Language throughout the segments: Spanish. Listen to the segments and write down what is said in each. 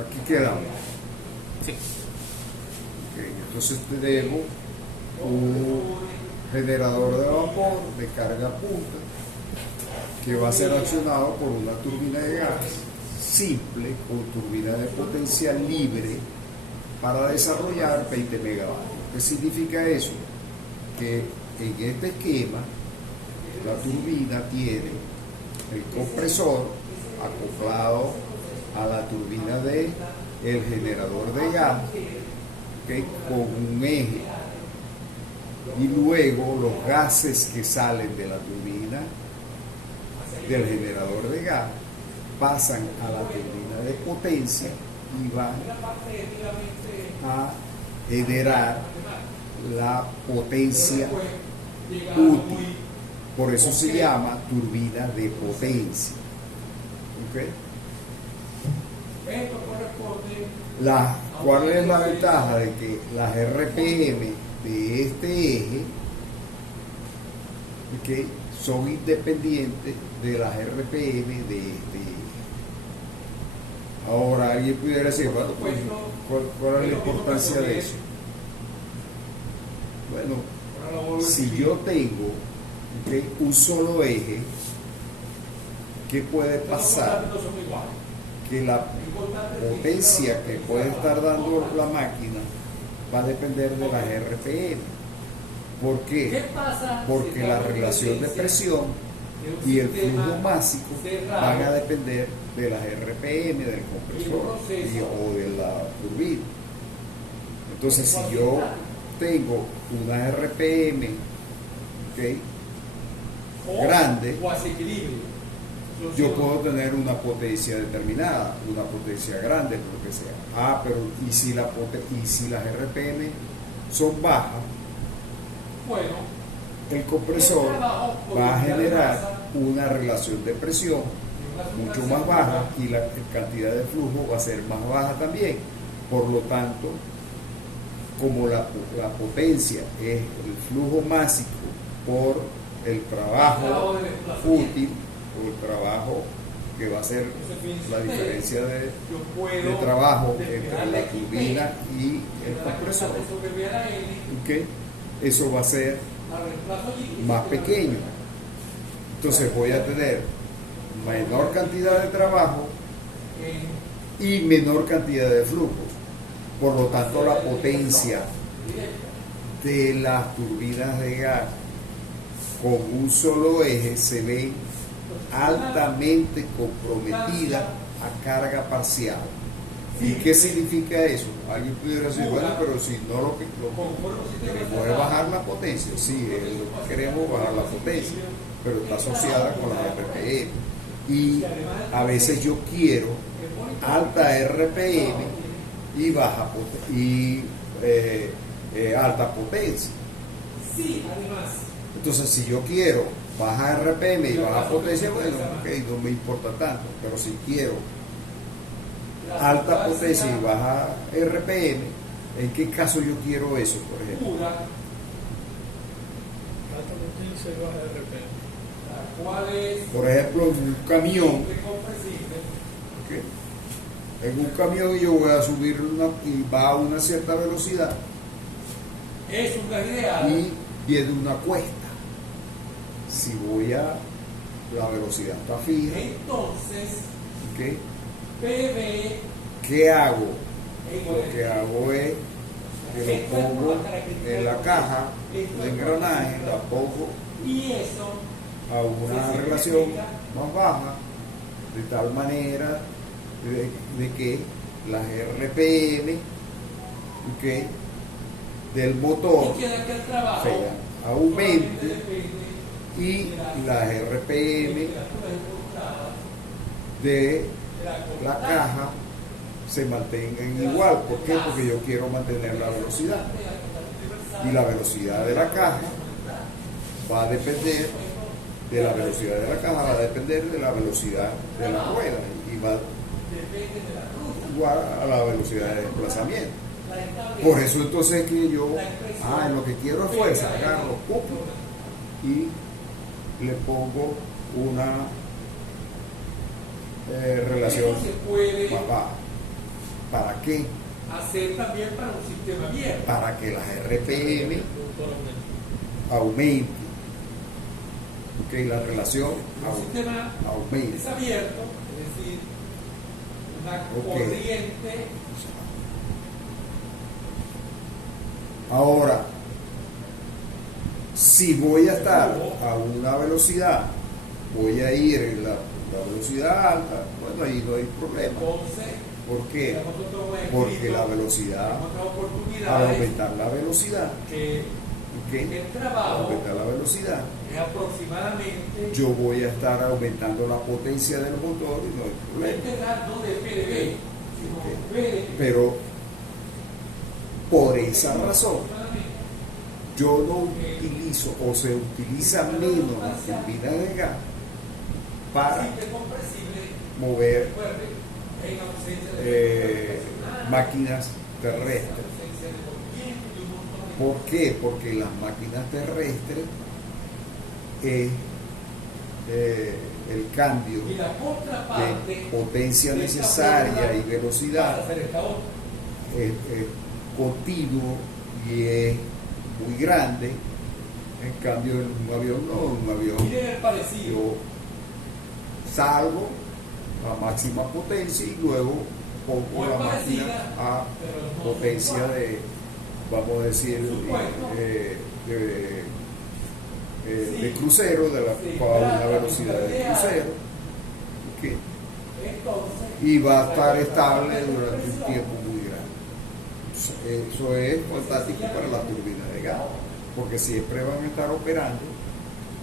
Aquí quedamos. Sí. Ok, entonces tenemos un generador de vapor de carga punta que va a ser accionado por una turbina de gas simple con turbina de potencia libre para desarrollar 20 megavatios. ¿Qué significa eso? Que en este esquema la turbina tiene el compresor acoplado a la turbina de el generador de gas, ¿okay?, con un eje, y luego los gases que salen de la turbina del generador de gas pasan a la turbina de potencia y van a generar la potencia útil. Por eso se llama turbina de potencia. ¿Okay? ¿Cuál es la ventaja de que las RPM de este eje, ¿okay?, son independientes de las RPM de este eje? Ahora alguien pudiera decir, bueno, pues, ¿cuál es la importancia de eso? Bueno, si yo tengo, ¿okay?, un solo eje, ¿qué puede pasar? Que la potencia que puede estar dando la máquina va a depender de las RPM. ¿Por qué? Porque la relación de presión y el flujo másico van a depender de las RPM del compresor o de la turbina. Entonces, si yo tengo una RPM, ¿okay?, grande, yo puedo tener una potencia determinada, una potencia grande, lo que sea. Pero ¿y si las RPM son bajas? El compresor va a generar una relación de presión mucho más baja y la cantidad de flujo va a ser más baja también. Por lo tanto, como la potencia es el flujo másico por el trabajo útil, o el trabajo que va a ser la diferencia de trabajo entre la turbina y el compresor, ¿okay?, eso va a ser más pequeño. Entonces voy a tener menor cantidad de trabajo y menor cantidad de flujo. Por lo tanto, la potencia de las turbinas de gas con un solo eje se ve altamente comprometida a carga parcial. ¿Y qué significa eso? Alguien pudiera decir, bueno, pero si no lo que queremos es bajar la potencia. Sí, es lo que queremos, bajar la potencia, pero está asociada con las RPM. Y a veces yo quiero alta RPM y baja alta potencia. Entonces, si yo quiero baja RPM y baja potencia, bueno, ok, no me importa tanto. Pero si quiero alta potencia y baja RPM, ¿en qué caso yo quiero eso, por ejemplo? Alta potencia y baja RPM. Por ejemplo, en un camión, ¿okay?, en un camión yo voy a subir y va a una cierta velocidad y viene una cuesta. Si voy a la velocidad está fija, ¿okay?, ¿qué hago? Lo que hago es que lo pongo en la caja de engranaje, la pongo a una relación más baja, de tal manera de que las RPM, ¿okay?, del motor aumente y las RPM de la caja se mantengan igual. ¿Por qué? Porque yo quiero mantener la velocidad, y la velocidad de la caja va a depender de la velocidad de la caja, va a depender de la velocidad de la rueda y va igual a la velocidad de desplazamiento. Por eso entonces que yo lo que quiero es fuerza, agarro y le pongo una relación más baja. ¿Para qué? Hacer también para un sistema abierto. Para que las RPM El productor aumenta. aumenten. Ok, la relación Un sistema aumenta. es abierto, es decir, una Ok. corriente. Ahora, si voy a estar a una velocidad, voy a ir en la velocidad alta, bueno, ahí no hay problema. Entonces, ¿Por qué? tenemos nosotros Porque escrito, la velocidad, tenemos otras al oportunidades aumentar la velocidad, que ¿ok? el Al trabajo aumentar la velocidad, es aproximadamente yo voy a estar aumentando la potencia del motor y no hay problema. este no de PDB, sino Ok. PDB. Pero por esa razón, yo no utilizo o se utiliza menos las turbinas de gas para Simple compresible, mover recuerde, en ausencia de máquinas terrestres. ausencia de movimiento y un montón de ¿Por qué? Porque las máquinas terrestres es el cambio y la contraparte de potencia de esta necesaria fórmula y para velocidad hacer esta otra. es continuo y es muy grande. En cambio, en un avión no, en un avión Miren el parecido. yo salgo a máxima potencia y luego pongo Muy la parecida, máquina a pero no potencia igual. de, vamos a decir, Supuesto. de crucero, Sí, para una claro, velocidad de claro. crucero, ¿ok? Entonces, Y va a estar la estable contraparte de durante un presión, tiempo muy grande. Eso es fantástico para las turbinas de gas, porque siempre van a estar operando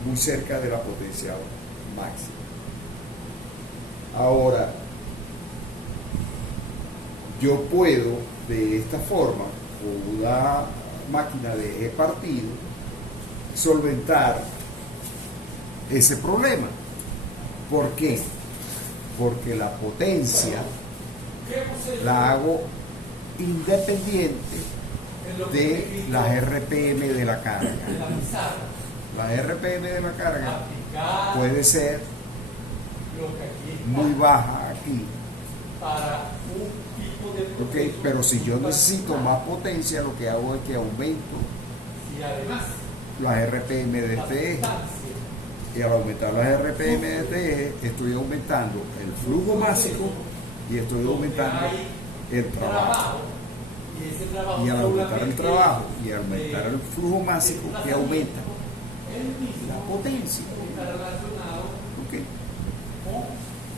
muy cerca de la potencia máxima. Ahora, yo puedo de esta forma, con una máquina de eje partido, solventar ese problema. ¿Por qué? Porque la potencia ¿qué hemos hecho? la hago independiente En lo que de escrito las RPM de la carga. en la pizarra, La RPM de la carga aplicar puede ser lo que aquí está muy baja aquí, para un tipo de ¿ok? proceso. Pero si yo necesito más potencia, lo que hago es que aumento Y además, las RPM de la este eje. sustancia Y al aumentar las RPM de este eje, estoy aumentando el flujo máximo y estoy aumentando el trabajo. y ese trabajo Y al aumentar el seguramente trabajo y al aumentar el flujo máximo, que aumenta el mismo la potencia. está relacionado ¿Ok? con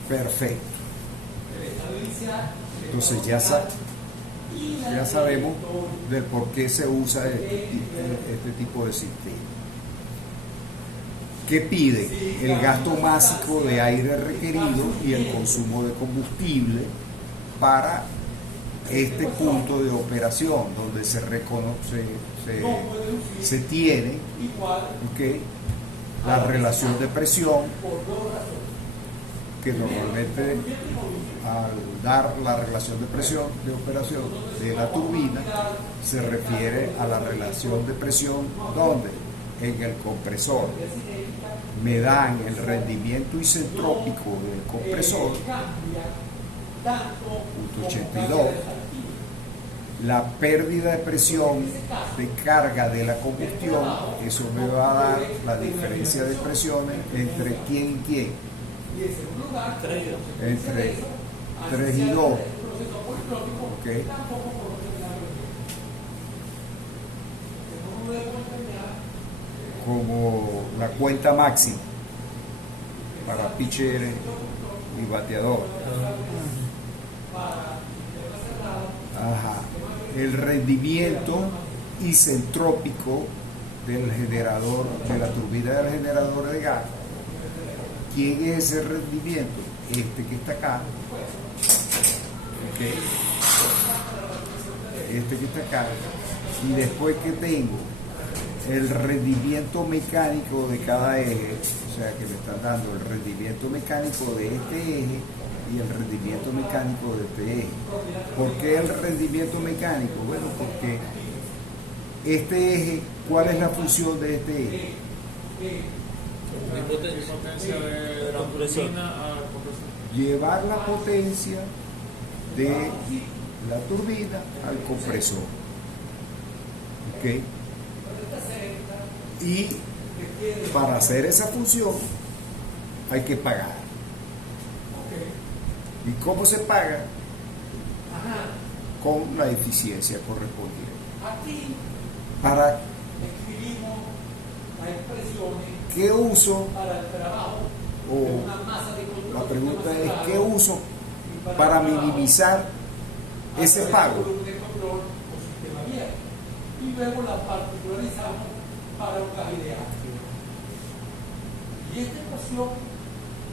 Perfecto. el estado inicial, el Entonces estado ya, final y la ya sabemos trayectoria. del por qué se usa este tipo de sistema. ¿Qué pide? El gasto máximo de aire requerido y el consumo de combustible para este punto de operación donde se reconoce, se tiene, Igual ¿ok?, la relación de presión, por dos razones. que normalmente al dar la relación de presión de operación de la turbina se refiere a la relación de presión donde en el compresor me dan el rendimiento isentrópico del compresor, Cambia tanto punto como 82, cambia de salida. la pérdida de presión de carga de la combustión, eso me va a dar la diferencia de presiones entre quién y quién, Y en segundo lugar, entre 3 y 2, el proceso politrópico ¿ok? tampoco por lo general no debemos engañar Como la cuenta máxima para pitcher y bateador. Ajá. El rendimiento isentrópico del generador, de la turbina del generador de gas. ¿Quién es ese rendimiento? Este que está acá. ¿Ok? Este que está acá. Y después que tengo el rendimiento mecánico de cada eje, o sea que me están dando el rendimiento mecánico de este eje y el rendimiento mecánico de este eje. ¿Por qué el rendimiento mecánico? Bueno, porque este eje, ¿cuál es la función de este eje? Potencia de la turbina a compresor. Llevar la potencia de la turbina al compresor. ¿Ok? Y para hacer esa función hay que pagar. ¿Y cómo se paga? Con la eficiencia correspondiente. Aquí ¿Para escribimos las expresiones qué uso? para el trabajo O de una masa de control. la pregunta es, sistema ¿qué uso para minimizar ese pago? De control o sistema abierto. Y luego la particularizamos para un gas ideal. Y esta ecuación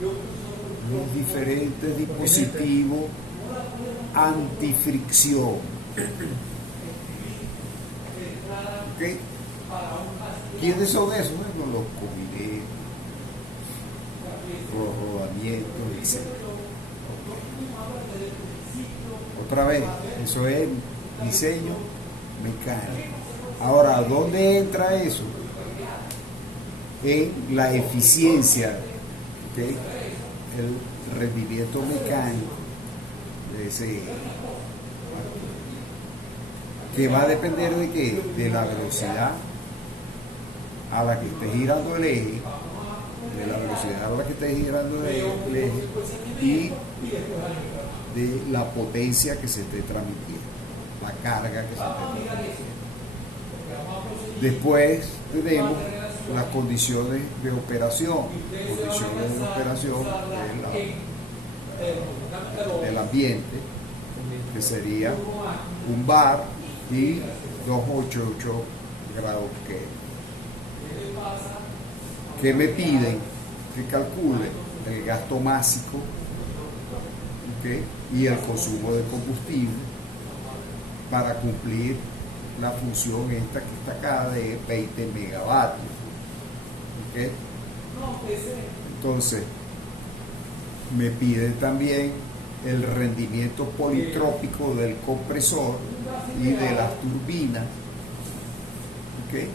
yo Los diferentes dispositivos antifricción. ¿Ok? ¿Quiénes son esos? Bueno, los comineros, los rodamientos, etc. Otra vez, eso es diseño mecánico. Ahora, ¿dónde entra eso? En la eficiencia, ¿ok? El rendimiento mecánico de ese, que va a depender de qué, de la velocidad a la que esté girando el eje, de la velocidad a la que esté girando el eje y de la potencia que se esté transmitiendo, la carga que se esté transmitiendo. Después tenemos las condiciones de operación, del ambiente, que sería un bar y 288 grados que me piden que calcule el gasto másico, ¿okay? Y el consumo de combustible para cumplir la función esta que está acá de 20 megavatios. ¿Okay? Entonces me piden también el rendimiento politrópico del compresor y de las turbinas, ¿okay?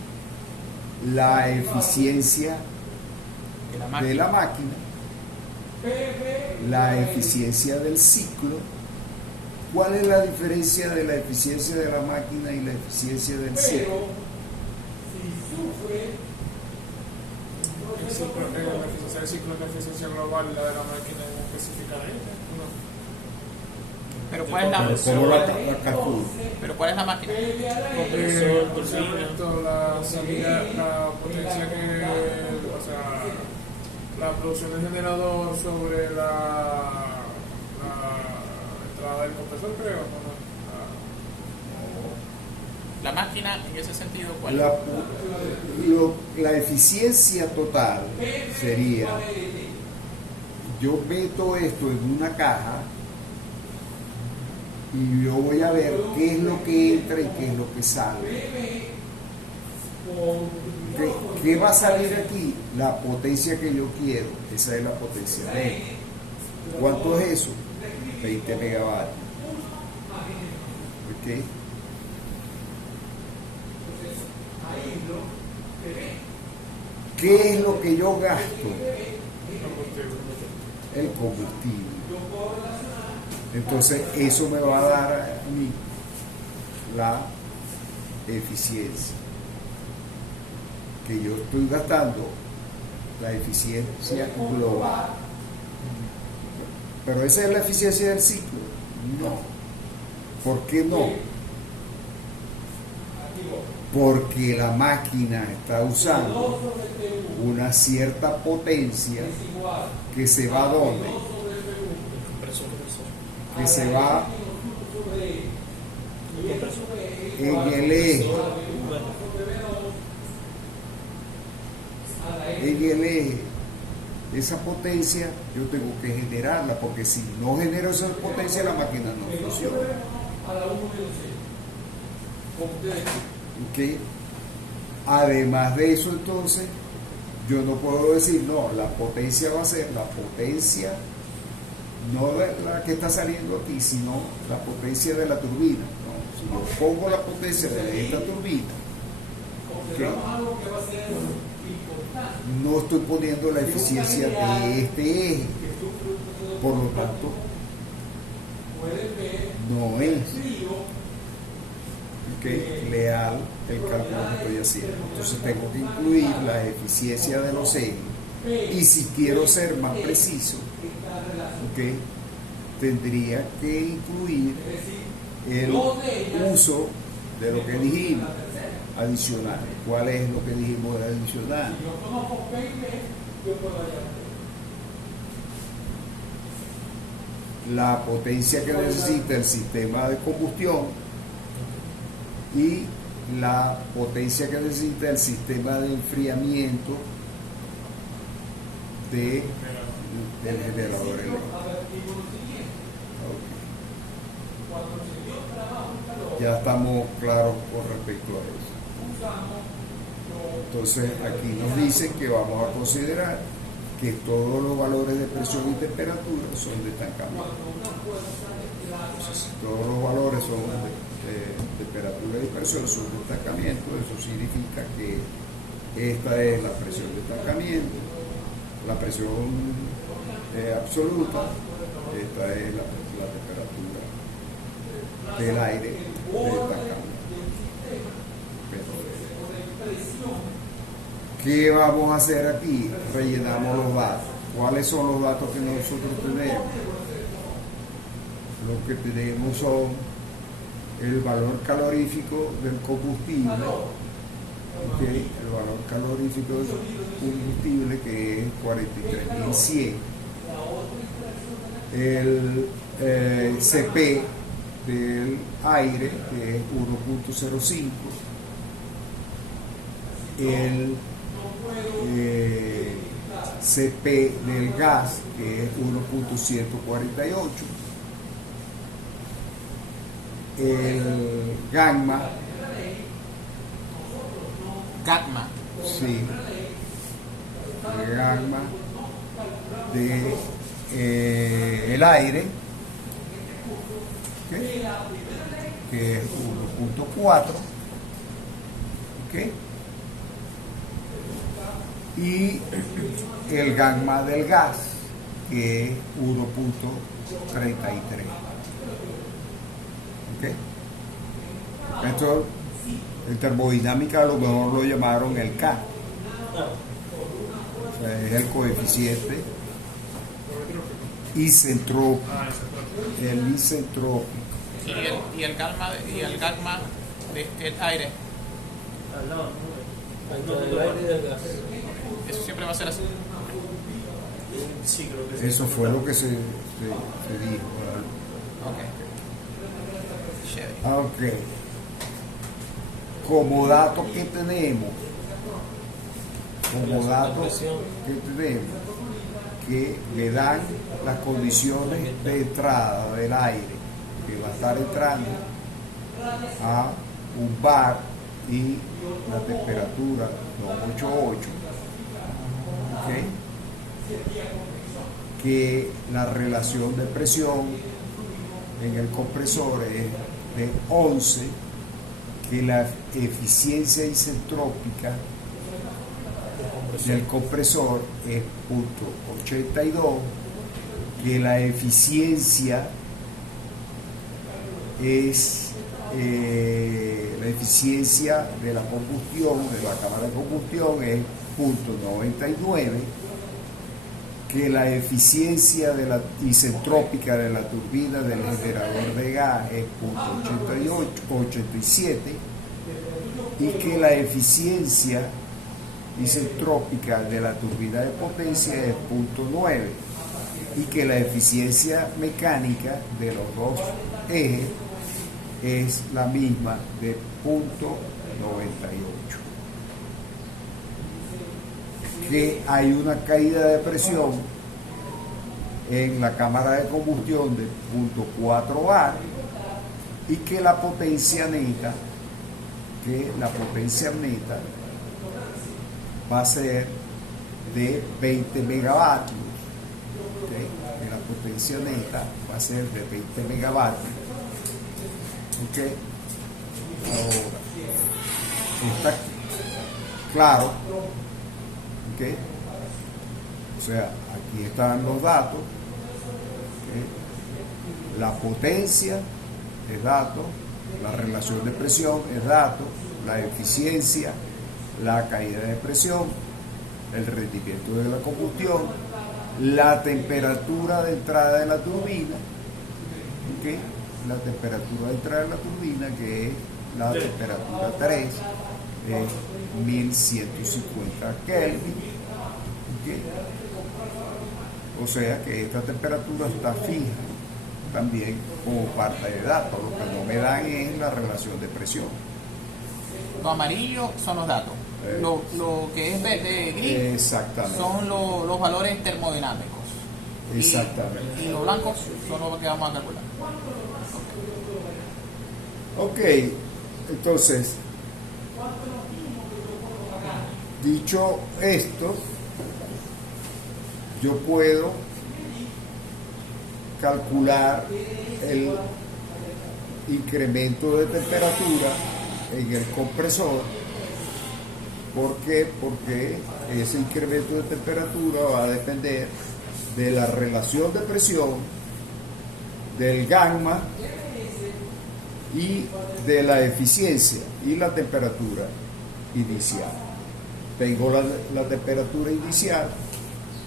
La eficiencia de la máquina, la eficiencia del ciclo. ¿Cuál es la diferencia de la eficiencia de la máquina y la eficiencia del ciclo? El ciclo es la eficiencia global, la de la máquina es específica de ella. Pero ¿cuál es la ¿Cómo la calculo? Pero ¿cuál es la máquina? El procedimiento, la salida, la potencia que, o sea, la producción del generador sobre la entrada del compresor, creo, ¿no? La máquina, en ese sentido, ¿cuál? La eficiencia total sería, yo meto esto en una caja y yo voy a ver qué es lo que entra y qué es lo que sale. ¿Qué va a salir aquí? La potencia que yo quiero. Esa es la potencia de. ¿Cuánto es eso? 20 megavatios. ¿Ok? ¿Qué es lo que yo gasto? El combustible. Entonces eso me va a dar a mí la eficiencia que yo estoy gastando, la eficiencia global. Pero esa es la eficiencia del ciclo. No. ¿Por qué no? Porque la máquina está usando una cierta potencia que se va a ¿dónde? Que se va en el eje. En el eje. Esa potencia yo tengo que generarla, porque si no genero esa potencia la máquina no funciona. ¿Okay? Además de eso, entonces yo no puedo decir no, la potencia va a ser la potencia no la que está saliendo aquí, sino la potencia de la turbina. ¿No? Si yo pongo la potencia de esta turbina, ¿okay? No estoy poniendo la eficiencia de este eje, por lo tanto no es leal el cálculo que estoy haciendo. Entonces tengo que incluir la eficiencia de los ejes. Y si quiero ser más preciso, tendría que incluir el uso de lo que dijimos adicional. ¿Cuál es lo que dijimos de adicional? Si yo conozco P y B, yo puedo hallar P. La potencia que necesita el sistema de combustión y la potencia que necesita el sistema de enfriamiento del generador eléctrico. Ya estamos claros con respecto a eso. Entonces aquí nos dicen que vamos a considerar que todos los valores de presión y temperatura son de estancamiento. Entonces, si todos los valores son de temperatura y presión son de estancamiento, eso significa que esta es la presión de estancamiento, la presión absoluta, esta es la temperatura del aire de estancamiento. ¿Qué vamos a hacer aquí? Rellenamos los datos. ¿Cuáles son los datos que nosotros tenemos? Lo que tenemos son el valor calorífico del combustible, el valor calorífico del combustible que es 43.100, el CP del aire que es 1.05, el CP del gas que es 1.148, el gamma, sí, el gamma de el aire que es 1.4, y el gamma del gas que es 1.33. Esto en termodinámica a lo mejor lo llamaron el K, o sea, es el coeficiente isentrópico, el isentrópico. ¿Y el gamma del aire? Del aire y del gas. Eso siempre va a ser así. Sí, creo que sí. Eso fue lo que se dijo. Ok. Chévere. Ok. Como datos que tenemos, que le dan las condiciones de entrada del aire que va a estar entrando a un bar y la temperatura 288, que la relación de presión en el compresor es de 11, que la eficiencia isentrópica del compresor es 0.82, que la eficiencia es la eficiencia de la combustión, de la cámara de combustión es 0.99, que la eficiencia de la isentrópica de la turbina del generador de gas es 0.87 y que la eficiencia isentrópica de la turbina de potencia es 0.9 y que la eficiencia mecánica de los dos ejes es la misma de 0.98. Que hay una caída de presión en la cámara de combustión de 0.4 bar y que la potencia neta va a ser de 20 megavatios. Que la potencia neta va a ser de 20 megavatios. Ahora está claro. O sea, aquí están los datos. La potencia es dato, la relación de presión es dato, la eficiencia, la caída de presión, el rendimiento de la combustión, la temperatura de entrada de la turbina, ¿okay? La temperatura de entrada de la turbina, que es la temperatura 3, es 1150 Kelvin, ¿okay? O sea que esta temperatura está fija también como parte de datos. Lo que no me dan es la relación de presión. Lo amarillo son los datos. Lo que es verde gris Exactamente. son los valores termodinámicos. Exactamente. Y los blancos son los que vamos a calcular. Ok, entonces, dicho esto, yo puedo calcular el incremento de temperatura en el compresor. ¿Por qué? Porque ese incremento de temperatura va a depender de la relación de presión, del gamma y de la eficiencia y la temperatura inicial. Tengo la temperatura inicial,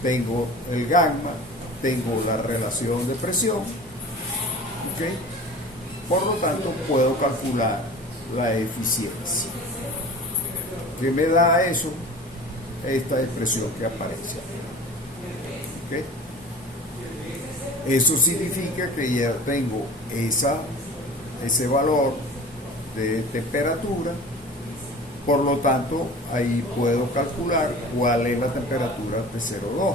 tengo el gamma, tengo la relación de presión, ¿okay? Por lo tanto puedo calcular la eficiencia. ¿Qué me da eso? Esta expresión que aparece aquí. ¿Okay? Eso significa que ya tengo ese valor de temperatura, por lo tanto ahí puedo calcular cuál es la temperatura T02,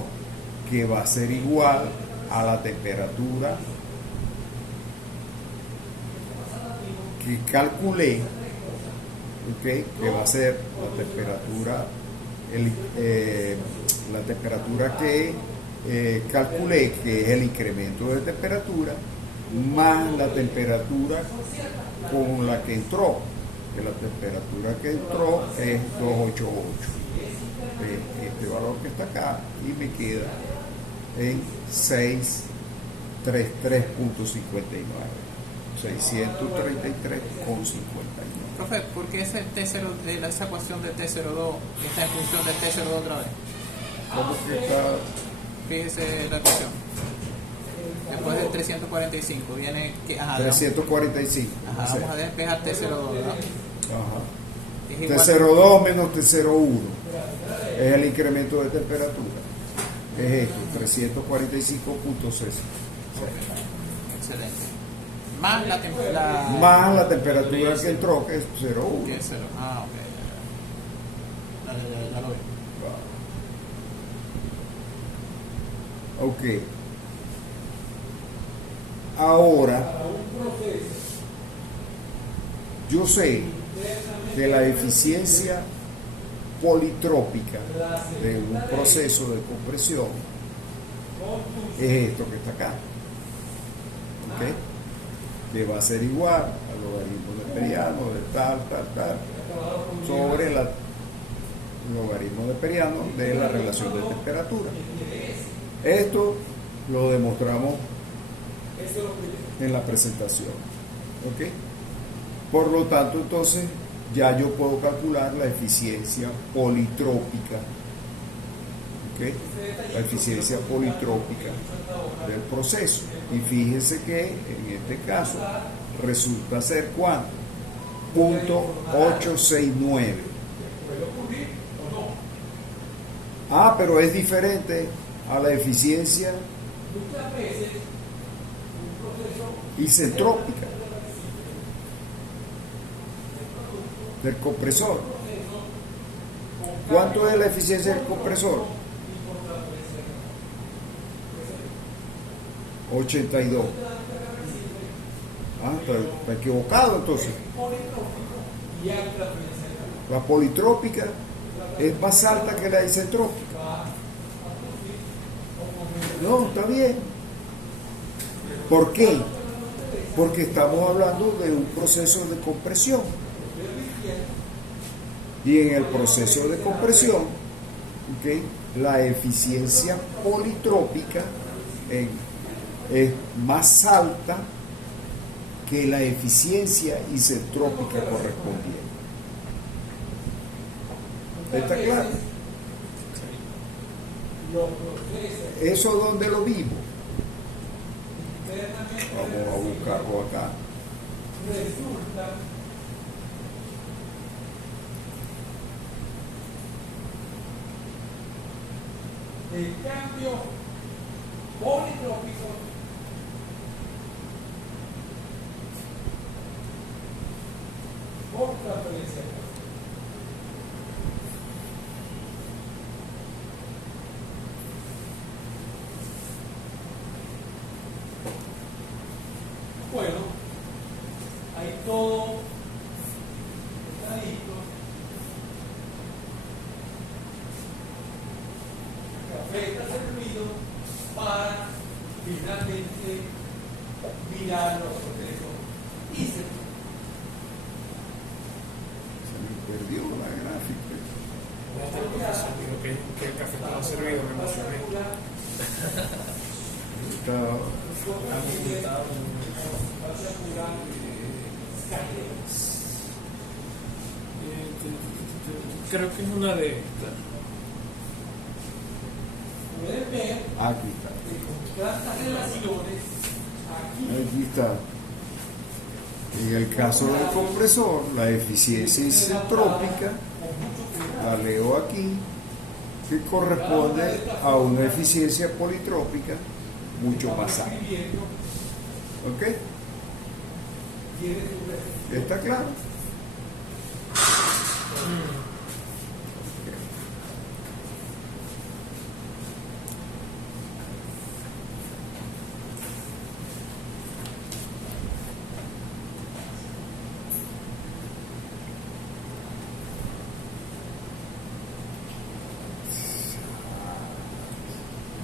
que va a ser igual a la temperatura que calculé, ¿okay? Que va a ser la temperatura que calculé, que es el incremento de temperatura, más la temperatura con la que entró, que la temperatura que entró es 288, este valor que está acá, y me queda en 633.59, 633,59. Profe, ¿por qué esa ecuación de T02 está en función de T02 otra vez? ¿Cómo que está? Fíjese la ecuación. Después del 345 viene que 345. Ajá, vamos a despejar T02, ¿verdad? Ajá. Es igual. T02 menos T01 es el incremento de temperatura. Es esto, 345.6. Excelente. Más la Más la temperatura que entró, que es 0,1. que es 0. Ah, ok. Ya lo veo. Ok. Ahora, yo sé que la eficiencia politrópica de un proceso de compresión es esto que está acá. ¿Ok? Que va a ser igual al logaritmo de Periano de tal, sobre el logaritmo de Periano de la relación de temperatura. Esto lo demostramos en la presentación. ¿Ok? Por lo tanto, entonces, ya yo puedo calcular la eficiencia politrópica. ¿Ok? La eficiencia politrópica del proceso. Y fíjense que en este caso resulta ser ¿cuánto? .869. Ah, pero es diferente a la eficiencia isentrópica del compresor. ¿Cuánto es la eficiencia del compresor? 82. Ah, está equivocado entonces. La politrópica es más alta que la isentrópica. No, está bien. ¿Por qué? Porque estamos hablando de un proceso de compresión. Y en el proceso de compresión, ¿okay? La eficiencia politrópica es más alta que la eficiencia isentrópica correspondiente. ¿Está claro? Los procesos ¿Eso dónde lo vimos? internamente Vamos a buscarlo acá. resultan de cambios politrópicos por transferencia de calor. Bueno, ahí todo está listo. El café está servido para finalmente mirar los procesos y se Se me perdió la gráfica. Este profesor dijo que el café estaba servido, me emocioné. Creo que es una de estas. pueden ver Aquí está. que con tantas relaciones aquí Aquí está. En el caso del compresor, la eficiencia isentrópica, la leo aquí, que corresponde a una eficiencia politrópica mucho más alta. escribiendo ¿Ok? tiene su referencia. ¿Está claro?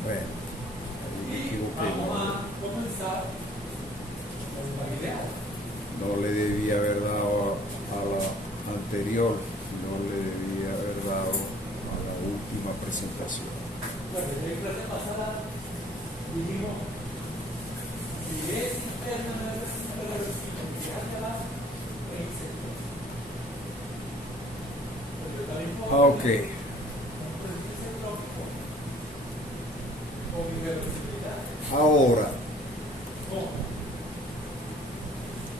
Bueno, ahí me equivoqué, Vamos a comenzar con la idea. no le debía haber dado a la anterior, no le debía haber dado a la última presentación. Bueno, en la clase pasada dijimos si es internamente reversible, fijártela en sector. Pero también podemos Ok, tener un proceso isentrópico con irreversibilidad. ahora, ¿Cómo?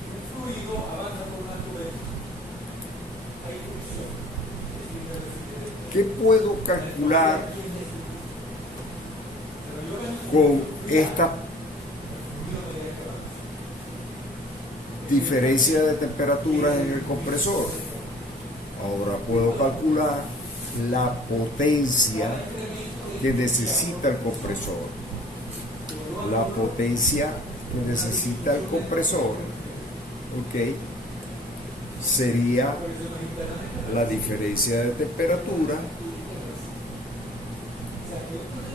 Un fluido avanza por una tubería. Hay fricción. Es irreversibilidad. ¿qué puedo calcular con esta diferencia de temperatura en el compresor? Ahora puedo calcular la potencia que necesita el compresor. La potencia que necesita el compresor, ¿ok? Sería la diferencia de temperatura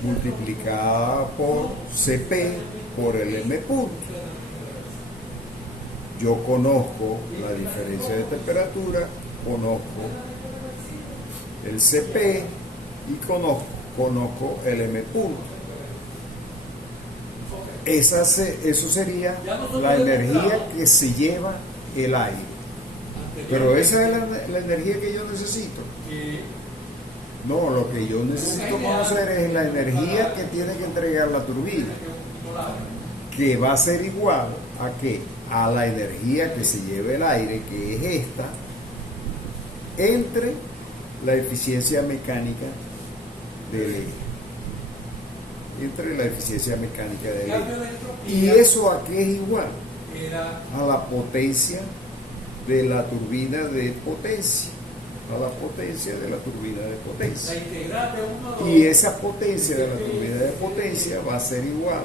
multiplicada por Cp por el M punto. Yo conozco la diferencia de temperatura, conozco el Cp y conozco el M punto. Eso sería la energía que se lleva el aire. Pero esa es la energía que yo necesito. No, lo que yo necesito conocer es la energía que tiene que entregar la turbina, que va a ser igual a que a la energía que se lleva el aire, que es esta, entre la eficiencia mecánica del eje. Entre la eficiencia mecánica del eje. ¿Y eso a qué es igual? A la potencia de la turbina de potencia. A la potencia de la turbina de potencia. Y esa potencia de la turbina de potencia va a ser igual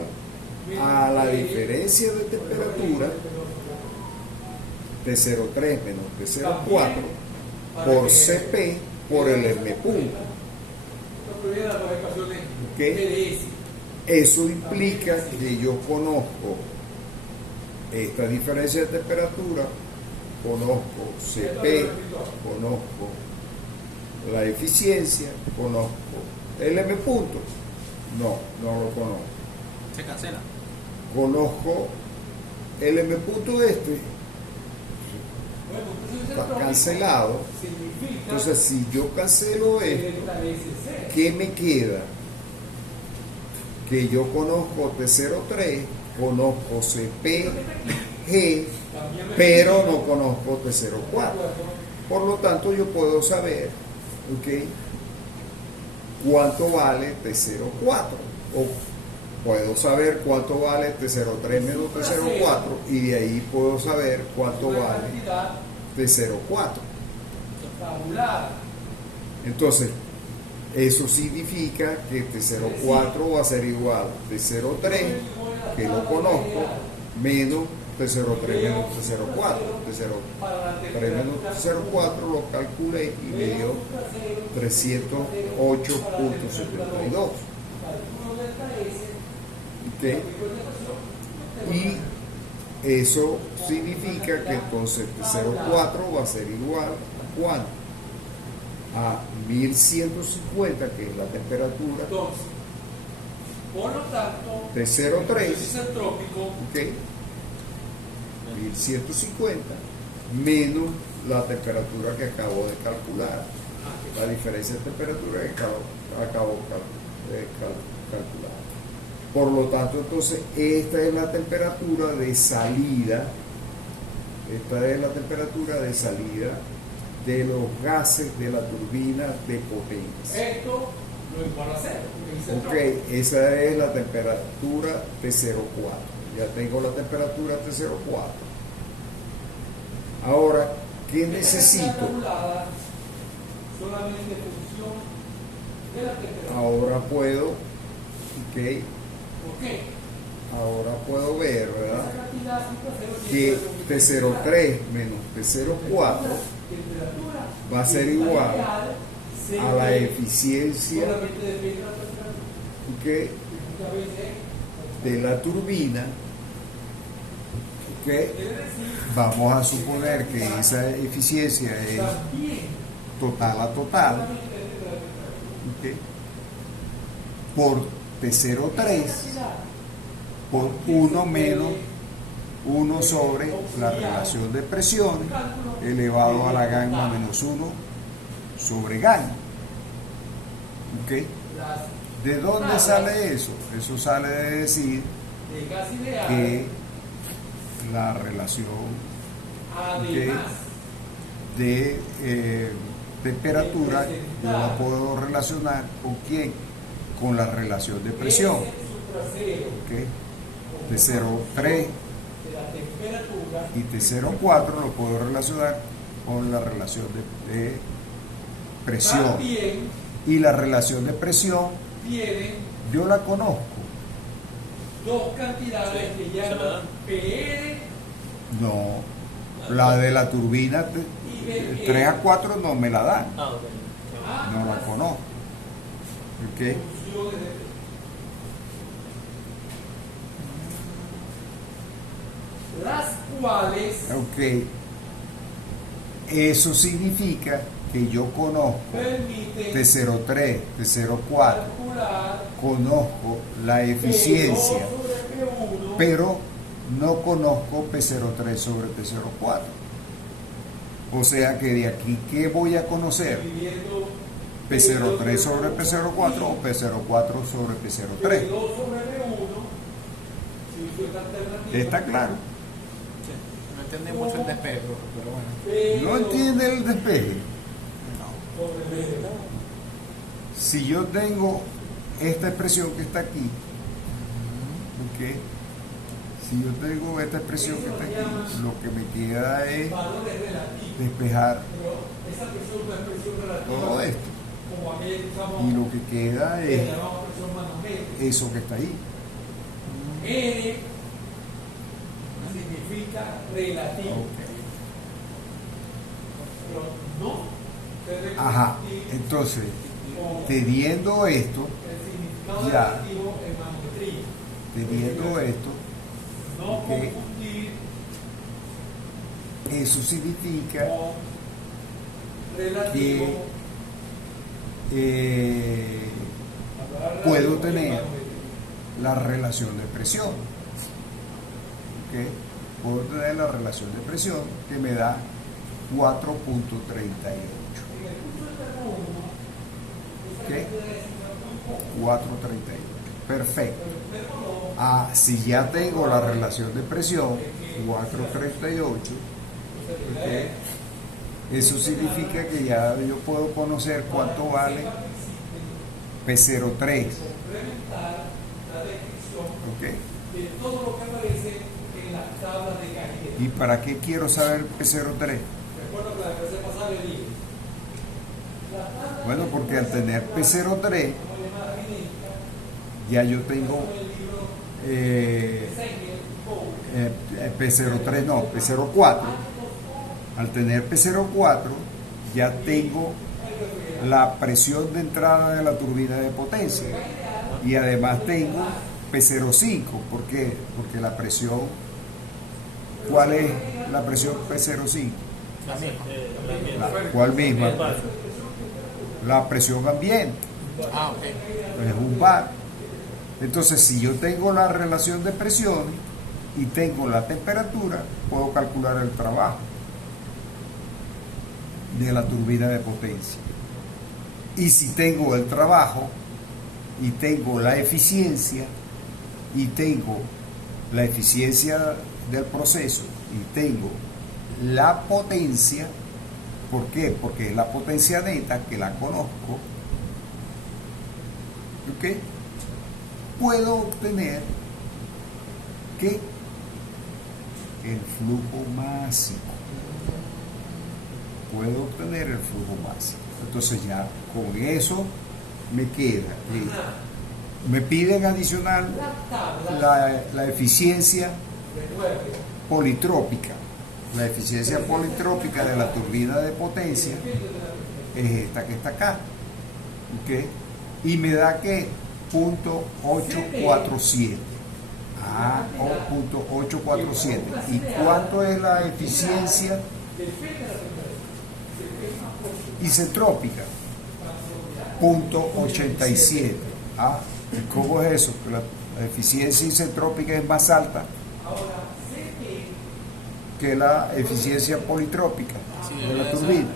a la diferencia de temperatura de 0,3 menos de 0,4 por Cp por el M punto. ¿Ok? Eso implica que yo conozco esta diferencia de temperatura, conozco Cp, conozco la eficiencia, conozco el M punto. No lo conozco. Se cancela. Conozco el M punto este está cancelado. Entonces, si yo cancelo esto, ¿qué me queda? Que yo conozco T03, conozco CPG, pero no conozco T04. Por lo tanto, yo puedo saber, ¿ok?, cuánto vale T04. O puedo saber cuánto vale T03 menos T04, y de ahí puedo saber cuánto vale T04. Entonces, eso significa que T04 va a ser igual a T03, que lo conozco, menos T03 menos T04. T03 menos T04 lo calculé y me dio 308.72. ¿Okay? Y eso significa que entonces T04 va a ser igual a ¿cuánto? A 1150, que es la temperatura. Entonces, por lo tanto, T03, el trópico, ¿ok?, 1150 menos la temperatura que acabo de calcular, la diferencia de temperatura que acabo de calcular. Por lo tanto, entonces, esta es la temperatura de salida, de los gases de la turbina de potencia. esto lo igual a cero. Ok, esa es la temperatura T04. Ya tengo la temperatura T04. Ahora, ¿qué necesito? Solamente en función de la temperatura. Ahora puedo, ok, ¿Por qué? ahora puedo ver, ¿verdad?, Esa cantidad que T03 menos T04 va a ser igual a la eficiencia, solamente depende de la temperatura. ok, Muchas veces de la turbina. Ok, vamos a suponer que esa eficiencia es también total a total, ok, por T03 por 1 menos 1 sobre la relación de presiones elevado a la gamma menos 1 sobre gamma. ¿Ok? ¿De dónde sale eso? Eso sale de decir de gas ideal, que la relación, además de temperatura yo la puedo relacionar con quién, con la relación de presión. ¿Ok? T03 de la temperatura y T04 lo puedo relacionar con la relación de presión. también Y la relación de presión tiene yo la conozco. dos cantidades Sí, que se la llaman dan. PR No, la de la turbina y BP. 3 a 4 no me la dan, Ah, ok. no la conozco. ¿Ok? Funciones de- las cuales Ok. Eso significa que yo conozco permiten T03, T04, calcular conozco la eficiencia, P2 sobre P1 pero no conozco P03 sobre P04. O sea que de aquí, ¿qué voy a conocer? dividiendo P03 sobre P04 o P04 sobre P2 P03. sobre P1 si uso esta alternativa. ¿Está claro? No entendí mucho el despegue, pero bueno. P2 ¿No entiende el despegue? sobre P1. Si yo tengo esta expresión que está aquí, ¿ok? Si yo tengo esta expresión que está aquí, lo que me queda es Valores relativos. despejar Pero esa presión es una expresión relativa todo esto. como aquella que usamos Y lo que queda que es llamamos presión manométrica. eso que está ahí. R significa relativo. Ok. Pero no se debe Ajá, confundir entonces, con teniendo esto, el significado ya. relativo en manometría. teniendo esto, No Ok. confundir eso significa con relativo. que la palabra puedo relativo tener en manometría. la relación de presión. ¿Ok? puedo tener la relación de presión que me da 4.38. ¿Ok? 4.38. Perfecto. Si ya tengo la relación de presión 4.38, ¿ok? Eso significa que ya yo puedo conocer cuánto vale P03. ¿Ok? ¿Y para qué quiero saber P03? Bueno, porque al tener P03 ya yo tengo P03, no, P04. Al tener P04 ya tengo la presión de entrada de la turbina de potencia y además tengo P05. ¿Por qué? Porque la presión, ¿cuál es la presión P05? La misma. ¿Cuál misma? La presión ambiente. Ah, ok. Es un bar. Entonces, si yo tengo la relación de presiones y tengo la temperatura, puedo calcular el trabajo de la turbina de potencia. Y si tengo el trabajo y tengo la eficiencia y tengo la eficiencia del proceso y tengo la potencia, ¿por qué? Porque es la potencia neta que la conozco, ¿ok? Puedo obtener que el flujo máximo. Puedo obtener el flujo máximo. Entonces ya con eso me queda. Me piden adicional la eficiencia politrópica. La eficiencia politrópica de la turbina de potencia es esta que está acá. ¿Ok? Y me da que .847. .847. ¿Y cuánto es la eficiencia isentrópica? .87. ¿Y cómo es eso? Que la eficiencia isentrópica es más alta que la eficiencia politrópica de la turbina.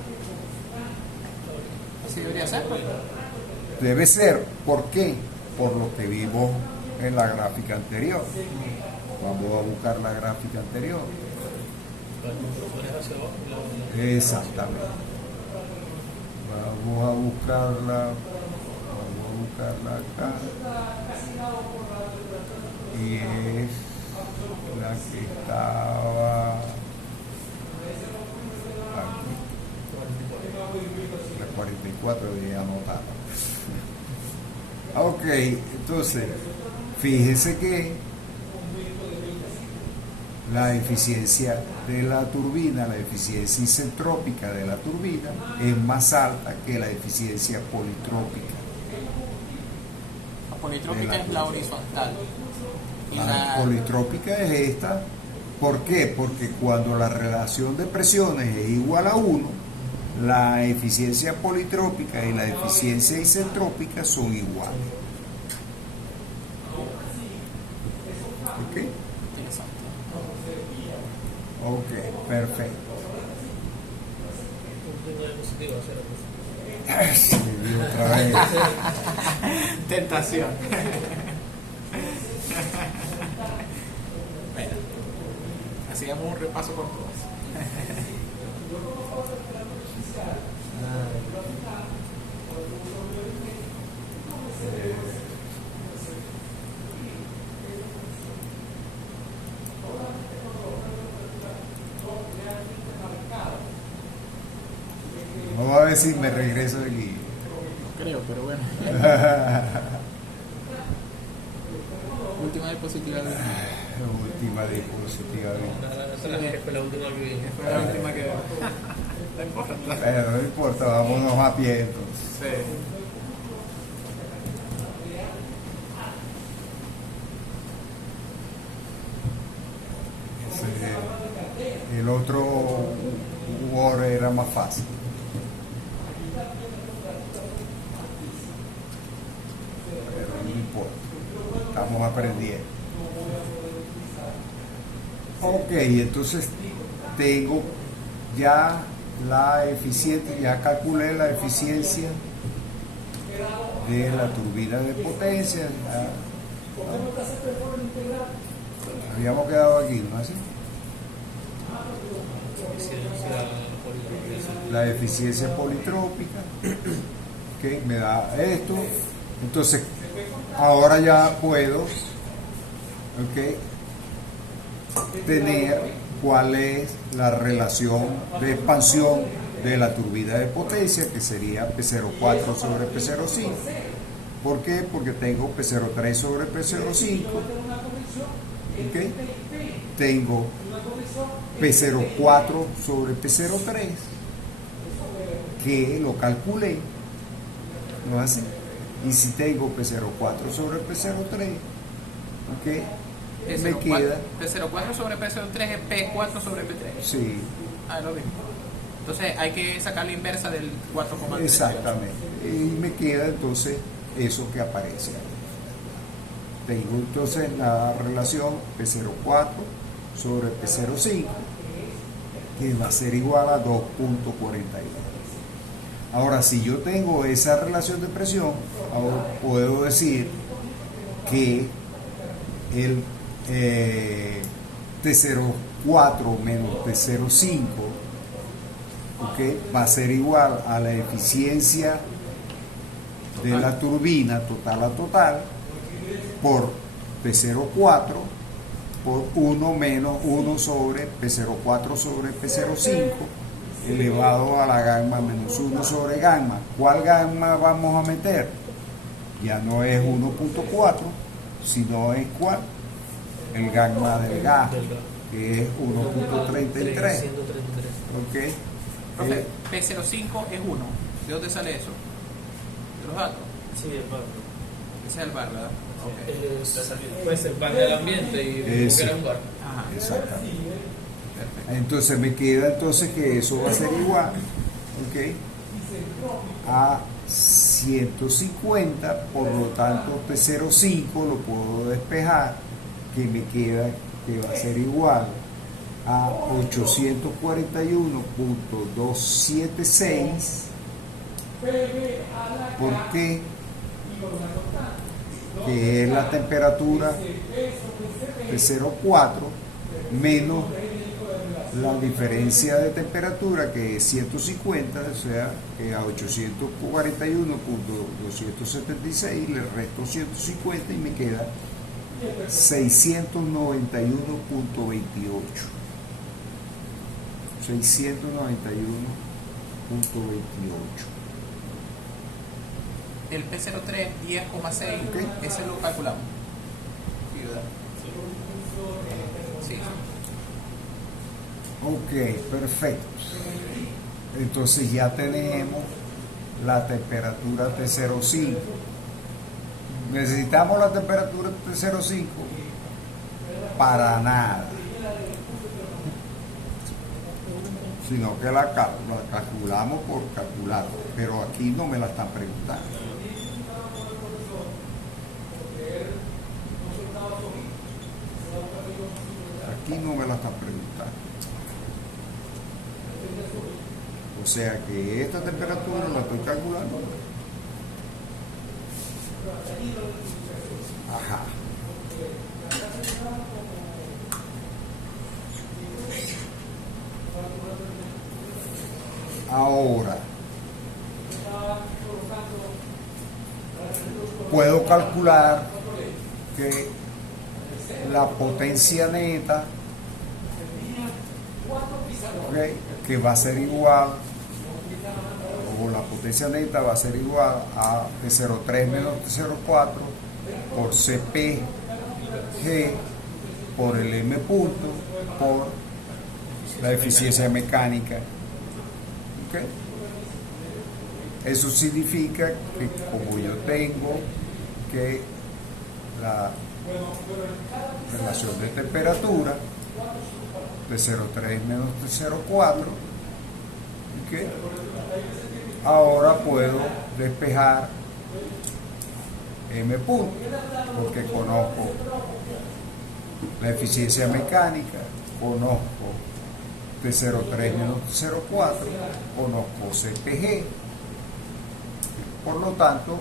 Así debería ser. Debe ser. ¿Por qué? Por lo que vimos en la gráfica anterior. Vamos a buscar la gráfica anterior. Exactamente. Vamos a buscarla acá. Y es la que estaba aquí. La 44 de anotar. Ok, entonces, fíjense que la eficiencia de la turbina, la eficiencia isentrópica de la turbina es más alta que la eficiencia politrópica. La politrópica es la horizontal. Y La politrópica es esta. ¿Por qué? Porque cuando la relación de presiones es igual a 1, la eficiencia politrópica y la eficiencia isentrópica son iguales. ¿Ok? Interesante. Ok, perfecto. Sí, otra vez. Tentación. Bueno, hacíamos un repaso por todas. Vamos a ver si me regreso de aquí. Creo, pero bueno. Última diapositiva. Última diapositiva. Fue la última que vi. Fue la última que. No importa. Pero no importa, vámonos a pie entonces. Sí. El otro Word era más fácil. Pero no importa. Estamos aprendiendo. Ok, entonces tengo ya la eficiencia, ya calculé la eficiencia de la turbina de potencia. Habíamos quedado aquí, ¿no es así? La eficiencia politrópica, que me da esto. Entonces, ahora ya puedo, tener cuál es la relación de expansión de la turbina de potencia, que sería P04 sobre P05. ¿Por qué? Porque tengo P03 sobre P05. Tengo P04 sobre P03, que lo calculé, ¿no es así? Y si tengo P04 sobre P03, me queda P04 sobre P03 es P4 sobre P3. Sí. Ah, es lo mismo. Entonces hay que sacar la inversa del 4,3. Exactamente. Y me queda entonces eso que aparece. Tengo entonces la relación P04 sobre P05, que va a ser igual a 2.42. Ahora, si yo tengo esa relación de presión, ahora puedo decir que el T04 menos T05, va a ser igual a la eficiencia de la turbina total a total por P04 por 1 menos 1 sobre P04 sobre P05 elevado a la gamma menos 1 sobre gamma. ¿Cuál gamma vamos a meter? Ya no es 1.4, sino es ¿cuál? El gamma del gas, que es 1.33. ¿Ok? Profe, P05 es 1. ¿De dónde sale eso? ¿De los datos? Sí, el bar. Ese es el bar, ¿verdad? Puede ser bar del ambiente y Ese. era un bar. Ajá. Exactamente. Entonces me queda entonces que eso va a ser igual, a 150, por lo tanto P05 lo puedo despejar, que me queda que va a ser igual a 841.276. ¿Por qué? Que es la temperatura P04 menos la diferencia de temperatura, que es 150, o sea, que a 841.276 le resto 150 y me queda 691.28. 691.28. El P03 10,6, ese lo calculamos. Sí, ¿verdad? Sí. Ok, perfecto. Entonces ya tenemos la temperatura T05. ¿Necesitamos la temperatura T05? Para nada. Sino que la calculamos por calcular. Pero aquí no me la están preguntando. Aquí no me la están preguntando. O sea que esta temperatura la estoy calculando. Ajá. Ahora puedo calcular que la potencia neta, que va a ser igual, o la potencia neta va a ser igual a T03 menos T04 por CPG por el M punto por la eficiencia mecánica. ¿Okay? Eso significa que como yo tengo que la relación de temperatura de 0,3 menos de 0,4, ¿okay? Ahora puedo despejar M punto, porque conozco la eficiencia mecánica, conozco T03 menos T04, conozco CPG, por lo tanto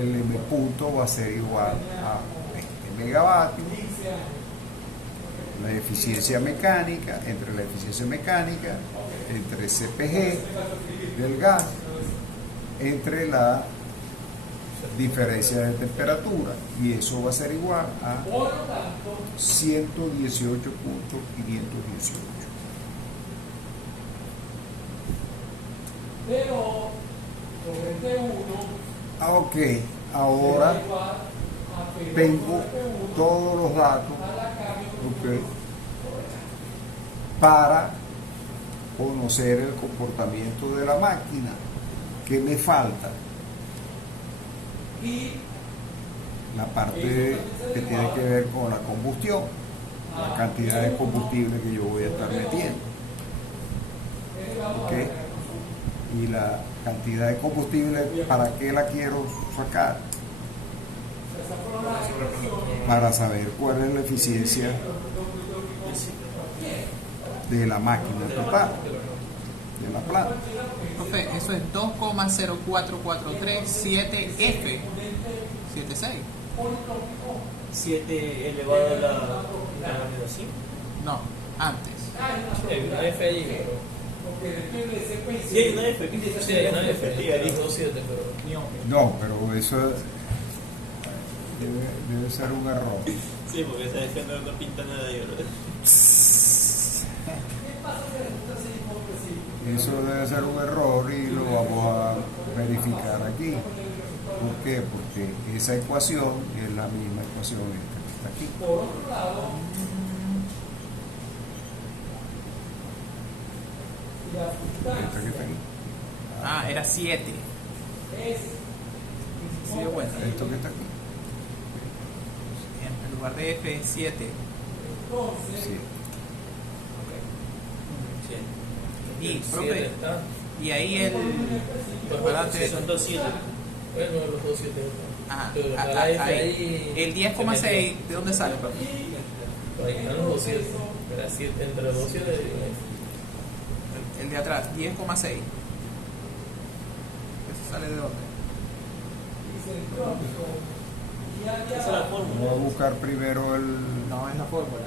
el M punto va a ser igual a 20 megavatios, la eficiencia mecánica, entre la eficiencia mecánica, entre CPG del gas, entre la diferencia de temperatura, y eso va a ser igual a 118.518. Pero sobre T1, Ok, ahora tengo todos los datos, ok, para conocer el comportamiento de la máquina. ¿Qué me falta? La parte que tiene que ver con la combustión, la cantidad de combustible que yo voy a estar metiendo, ok, y la cantidad de combustible, ¿para qué la quiero sacar? Para saber cuál es la eficiencia de la máquina total, de la planta. Profe, eso es 2,04437F 76. 7 elevado a la menos 5. No, antes. Hay una F ahí. Sí, hay una F. Sí, hay una F. Sí, ahí dijo 7, pero. No, pero eso debe ser un error. Sí, porque esa F no pinta nada ahí, ¿verdad? Eso debe ser un error y lo vamos a verificar aquí. ¿Por qué? Porque esa ecuación es la misma ecuación esta que está aquí. Esta que está aquí. Ah, era 7. ¿Se dio cuenta? Esto que está aquí. En lugar de F, 7. Sí. Y, El profe, 7 está. y ahí el balance. Son 2 7. Bueno, los 2 7. Ajá, Pero ah, la F ahí. ahí. El 10,6, ¿de dónde sale, profe? Por ahí están los 2 7. Era 7 entre los 2 7. El de atrás, 10,6. ¿Eso sale de dónde? Esa es la fórmula. Voy a buscar primero el... No, es la fórmula.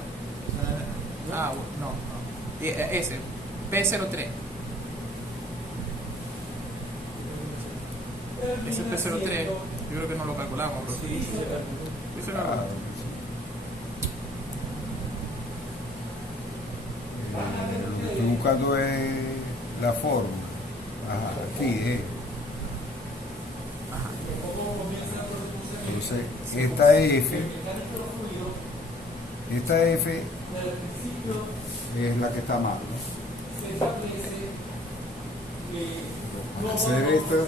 Ah, no. Ese, P03. Ese P03, yo creo que no lo calculamos, bro. Ese no lo- Ah, lo que estoy buscando es la fórmula. Ajá, aquí, Ajá. Entonces, esta F es la que está mal, ¿no? Hacer esto